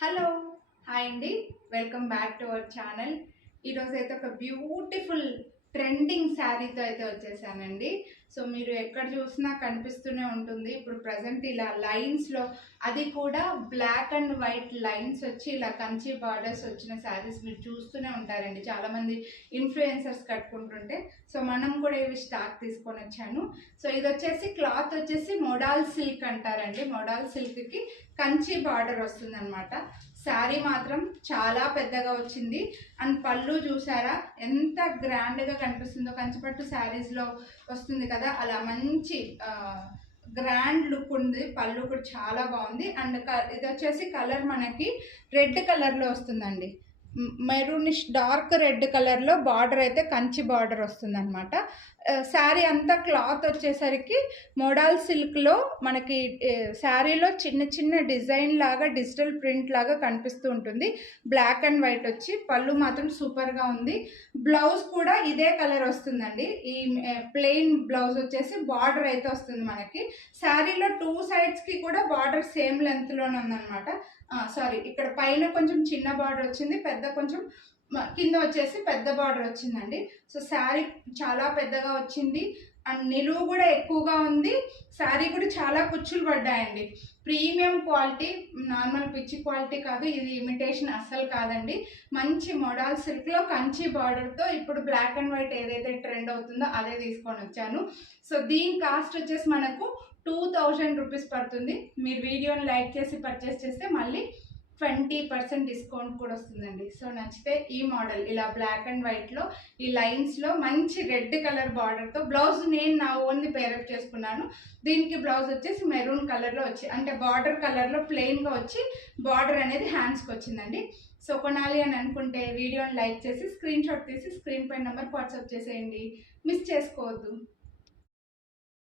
Hello hi అండి, welcome back to our channel. ఈరోజు అయితే ఒక బ్యూటిఫుల్ ట్రెండింగ్ శారీతో అయితే వచ్చేసానండి. సో మీరు ఎక్కడ చూసినా కనిపిస్తూనే ఉంటుంది. ఇప్పుడు ప్రజెంట్ ఇలా లైన్స్లో, అది కూడా బ్లాక్ అండ్ వైట్ లైన్స్ వచ్చి ఇలా కంచి బార్డర్స్ వచ్చిన శారీస్ మీరు చూస్తూనే ఉంటారండి. చాలామంది ఇన్ఫ్లుయెన్సర్స్ కట్టుకుంటుంటే సో మనం కూడా ఇవి స్టాక్ తీసుకొని వచ్చాను. సో ఇది వచ్చేసి క్లాత్ వచ్చేసి మోడాల్ సిల్క్ అంటారండి. మోడాల్ సిల్క్కి కంచి బార్డర్ వస్తుంది అనమాట. శారీ మాత్రం చాలా పెద్దగా వచ్చింది. అండ్ పళ్ళు చూసారా ఎంత గ్రాండ్గా కనిపిస్తుందో. కంచిపట్టు శారీస్లో వస్తుంది కదా, అలా మంచి గ్రాండ్ లుక్ ఉంది. పళ్ళు కూడా చాలా బాగుంది. అండ్ ఇది వచ్చేసి కలర్ మనకి రెడ్ కలర్లో వస్తుందండి. మెరూనిష్ డార్క్ రెడ్ కలర్లో బార్డర్ అయితే కంచి బార్డర్ వస్తుంది అనమాట. శారీ అంతా క్లాత్ వచ్చేసరికి మోడాల్ సిల్క్లో మనకి శారీలో చిన్న చిన్న డిజైన్ లాగా డిజిటల్ ప్రింట్ లాగా కనిపిస్తూ ఉంటుంది. బ్లాక్ అండ్ వైట్ వచ్చి పళ్ళు మాత్రం సూపర్గా ఉంది. బ్లౌజ్ కూడా ఇదే కలర్ వస్తుందండి. ఈ ప్లెయిన్ బ్లౌజ్ వచ్చేసి బార్డర్ అయితే వస్తుంది మనకి. శారీలో 2 సైడ్స్కి కూడా బార్డర్ సేమ్ లెంత్లోనే ఉందన్నమాట. సారీ, ఇక్కడ పైన కొంచెం చిన్న బార్డర్ వచ్చింది, పెద్ద కొంచెం కింద వచ్చేసి పెద్ద బార్డర్ వచ్చిందండి. సో శారీ చాలా పెద్దగా వచ్చింది అండ్ నిలువు కూడా ఎక్కువగా ఉంది. శారీ కూడా చాలా కుచ్చులు పడ్డాయండి. ప్రీమియం క్వాలిటీ, నార్మల్ పిచ్చి క్వాలిటీ కాదు, ఇది ఇమిటేషన్ అస్సలు కాదండి. మంచి మోడాల్ సిల్క్లో కంచి బార్డర్తో ఇప్పుడు బ్లాక్ అండ్ వైట్ ఏదైతే ట్రెండ్ అవుతుందో అదే తీసుకొని వచ్చాను. సో దీని కాస్ట్ వచ్చేసి మనకు 2000 రూపీస్ పడుతుంది. మీరు వీడియోని లైక్ చేసి పర్చేస్ చేస్తే మళ్ళీ 20% డిస్కౌంట్ కూడా వస్తుందండి. సో నచ్చితే ఈ మోడల్ ఇలా బ్లాక్ అండ్ వైట్లో ఈ లైన్స్లో మంచి రెడ్ కలర్ బార్డర్తో బ్లౌజ్ నేను నా ఓన్ది పేరప్ చేసుకున్నాను. దీనికి బ్లౌజ్ వచ్చేసి మెరూన్ కలర్లో వచ్చి, అంటే బార్డర్ కలర్లో ప్లెయిన్గా వచ్చి బార్డర్ అనేది హ్యాండ్స్కి వచ్చిందండి. సో కొనాలి అని అనుకుంటే వీడియోని లైక్ చేసి స్క్రీన్ షాట్ తీసి స్క్రీన్ పై నెంబర్ వాట్సాప్ చేసేయండి. మిస్ చేసుకోవద్దు.